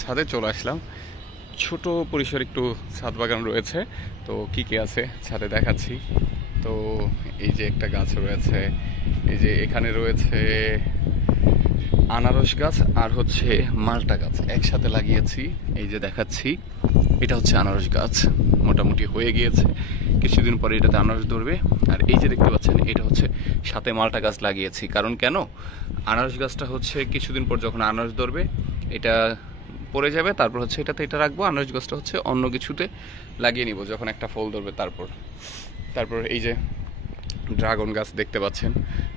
ছাদে চলে আসলাম। ছোট পরিসর একটু ছাদ বাগান রয়েছে, তো কি কি আছে ছাদে দেখাচ্ছি। তো এই যে একটা গাছ রয়েছে, এই যে এখানে রয়েছে আনারস গাছ আর হচ্ছে মালটা গাছ একসাথে লাগিয়েছি। এই যে দেখাচ্ছি, এটা হচ্ছে আনারস গাছ, মোটামুটি হয়ে গিয়েছে, কিছুদিন পরে এটাতে আনারস ধরবে। আর এই যে দেখতে পাচ্ছেন, এটা হচ্ছে সাথে মালটা গাছ লাগিয়েছি। কারণ কেন, আনারস গাছটা হচ্ছে কিছুদিন পর যখন আনারস ধরবে এটা পড়ে যাবে, তারপর হচ্ছে এটাতে এটা রাখবো, আনারস গাছটা হচ্ছে অন্য কিছুতে লাগিয়ে নিব যখন একটা ফল ধরবে। তারপর তারপর এই যে ড্রাগন গাছ দেখতে পাচ্ছেন,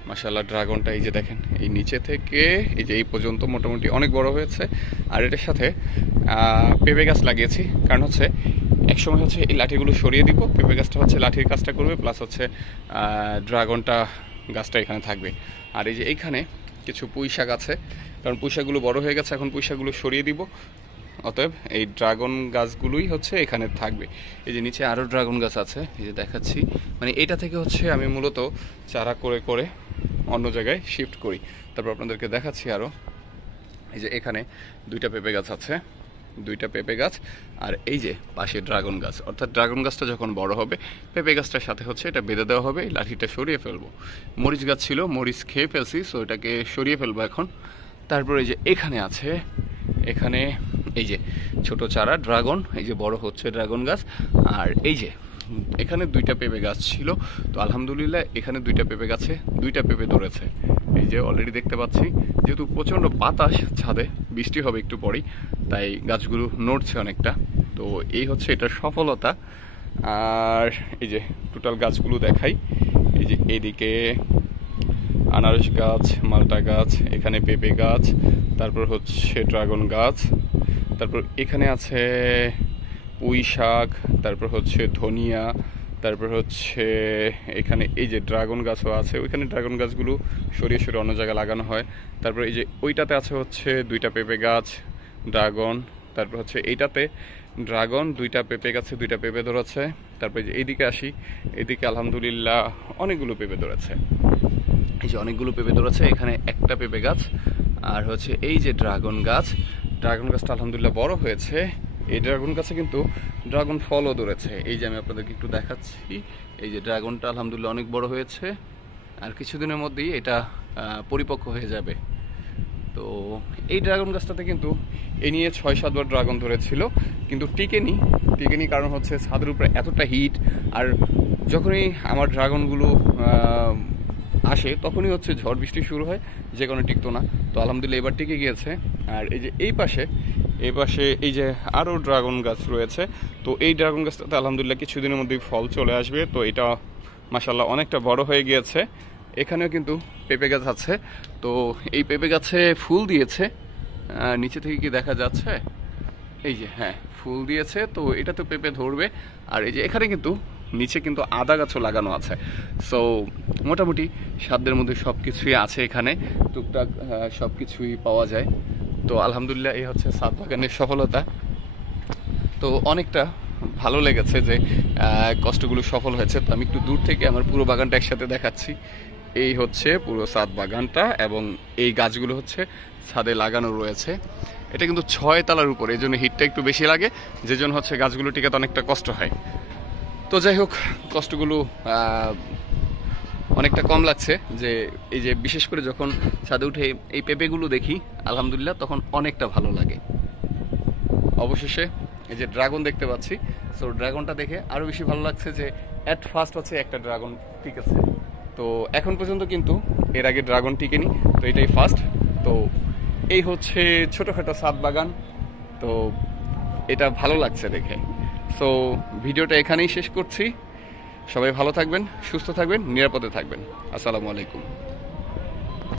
মাশাআল্লাহ ড্রাগনটা এই যে দেখেন, এই নিচে থেকে এই যে এই পর্যন্ত মোটামুটি অনেক বড় হয়েছে। আর এটার সাথে পেঁপে গাছ লাগিয়েছি, কারণ হচ্ছে একসময় হচ্ছে এই লাঠিগুলো সরিয়ে দিব, পেঁপে গাছটা হচ্ছে লাঠির কাজটা করবে, প্লাস হচ্ছে ড্রাগনটা গাছটা এখানে থাকবে। আর এই যে এইখানে কিছু পুঁই শাক আছে, কারণ পুঁই শাকগুলো বড় হয়ে গেছে, এখন পুঁই শাকগুলো সরিয়ে দিব, অতএব এই ড্রাগন গাছগুলোই হচ্ছে এখানে থাকবে। এই যে নিচে আরও ড্রাগন গাছ আছে, এই যে দেখাচ্ছি, মানে এটা থেকে হচ্ছে আমি মূলত চারা করে করে অন্য জায়গায় শিফট করি। তারপর আপনাদেরকে দেখাচ্ছি আরও, এই যে এখানে দুইটা পেঁপে গাছ আছে, দুইটা পেঁপে গাছ, আর এই যে পাশে ড্রাগন গাছ। অর্থাৎ ড্রাগন গাছটা যখন বড় হবে, পেঁপে গাছটার সাথে হচ্ছে এটা বেঁধে দেওয়া হবে, এই লাঠিটা সরিয়ে ফেলবো। মরিচ গাছ ছিল, মরিচ খেয়ে ফেলছি, সো এটাকে সরিয়ে ফেলবো এখন। তারপরে এই যে এখানে আছে, এখানে এই যে ছোট চারা ড্রাগন, এই যে বড় হচ্ছে ড্রাগন গাছ। আর এই যে এখানে দুইটা পেঁপে গাছ ছিল, তো আলহামদুলিল্লাহ এখানে দুইটা পেঁপে গাছে দুইটা পেঁপে ধরেছে। এই যে অলরেডি দেখতে পাচ্ছি, যেহেতু প্রচণ্ড বাতাস ছাদে, বৃষ্টি হবে একটু পরেই, তাই গাছগুলো নড়ছে অনেকটা। তো এই হচ্ছে এটার সফলতা। আর এই যে টোটাল গাছগুলো দেখাই, এই যে এইদিকে আনারস গাছ, মালটা গাছ, এখানে পেঁপে গাছ, তারপর হচ্ছে ড্রাগন গাছ, তারপর এখানে আছে পুঁই শাক, তারপর হচ্ছে ধনিয়া, তারপর হচ্ছে এখানে এই যে ড্রাগন গাছও আছে, ওইখানে ড্রাগন গাছগুলো সরিয়ে সরিয়ে অন্য জায়গায় লাগানো হয়। তারপর এই যে ওইটাতে আছে হচ্ছে দুইটা পেঁপে গাছ, ড্রাগন, তারপর হচ্ছে এইটাতে ড্রাগন, দুইটা পেঁপে গাছে দুইটা পেঁপে ধরেছে। তারপর যে এইদিকে আসি, এদিকে আলহামদুলিল্লাহ অনেকগুলো পেঁপে ধরেছে, এই যে অনেকগুলো পেঁপে ধরেছে, এখানে একটা পেঁপে গাছ। আর হচ্ছে এই যে ড্রাগন গাছ, ড্রাগন গাছটা আলহামদুলিল্লাহ বড় হয়েছে। এই ড্রাগন গাছে কিন্তু ড্রাগন ফলও ধরেছে, এই যে আমি আপনাদেরকে একটু দেখাচ্ছি, এই যে ড্রাগনটা আলহামদুলিল্লাহ অনেক বড় হয়েছে, আর কিছুদিনের মধ্যেই এটা পরিপক্ক হয়ে যাবে। তো এই ড্রাগন গাছটাতে কিন্তু এ নিয়ে 6-7 বার ড্রাগন ধরেছিল, কিন্তু টিকেনি কারণ হচ্ছে ছাদের উপরে এতটা হিট, আর যখনই আমার ড্রাগনগুলো আসে তখনই হচ্ছে ঝড় বৃষ্টি শুরু হয়, যে কোনো টিকতো না। তো আলহামদুলিল্লাহ এবার টিকে গিয়েছে। আর এই যে এই পাশে এই যে আরও ড্রাগন গাছ রয়েছে, তো এই ড্রাগন গাছটাতে আলহামদুলিল্লাহ কিছুদিনের মধ্যেই ফল চলে আসবে। তো এটা মাশাআল্লাহ অনেকটা বড় হয়ে গিয়েছে। এখানেও কিন্তু পেঁপে গাছ আছে, তো এই পেঁপে গাছে ফুল দিয়েছে, নিচে থেকে কি দেখা যাচ্ছে, এই যে হ্যাঁ ফুল দিয়েছে, তো এটা তো পেঁপে ধরবে। আর এই যে এখানে কিন্তু নিচে কিন্তু আদা গাছও লাগানো আছে। সো মোটামুটি সাধ্যের মধ্যে সব কিছুই আছে এখানে, টুকটাক সব কিছুই পাওয়া যায়। তো আলহামদুলিল্লাহ এই হচ্ছে ছাদ বাগানের সফলতা। তো অনেকটা ভালো লেগেছে যে কষ্টগুলো সফল হয়েছে। তো আমি একটু দূর থেকে আমার পুরো বাগানটা একসাথে দেখাচ্ছি। এই হচ্ছে পুরো ছাদ বাগানটা, এবং এই গাছগুলো হচ্ছে ছাদে লাগানো রয়েছে। এটা কিন্তু 6 তলার উপরে, এই জন্য হিটটা একটু বেশি লাগে, যে জন্য হচ্ছে গাছগুলো টিকাতে অনেকটা কষ্ট হয়। তো যাই হোক, কষ্টগুলো অনেকটা কম লাগছে, যে এই যে বিশেষ করে যখন ছাদে উঠে এই পেঁপেগুলো দেখি আলহামদুলিল্লাহ, তখন অনেকটা ভালো লাগে। অবশেষে এই যে ড্রাগন দেখতে পাচ্ছি, সো ড্রাগনটা দেখে আরও বেশি ভালো লাগছে, যে অ্যাট ফার্স্ট হচ্ছে একটা ড্রাগন ঠিক আছে। তো এখন পর্যন্ত কিন্তু এর আগে ড্রাগন টিকেনি, তো এটাই ফার্স্ট। তো এই হচ্ছে ছোটোখাটো ছাদ বাগান, তো এটা ভালো লাগছে দেখে। সো ভিডিওটা এখানেই শেষ করছি। সবাই ভালো থাকবেন, সুস্থ থাকবেন, নিরাপদে থাকবেন। আসসালামু আলাইকুম।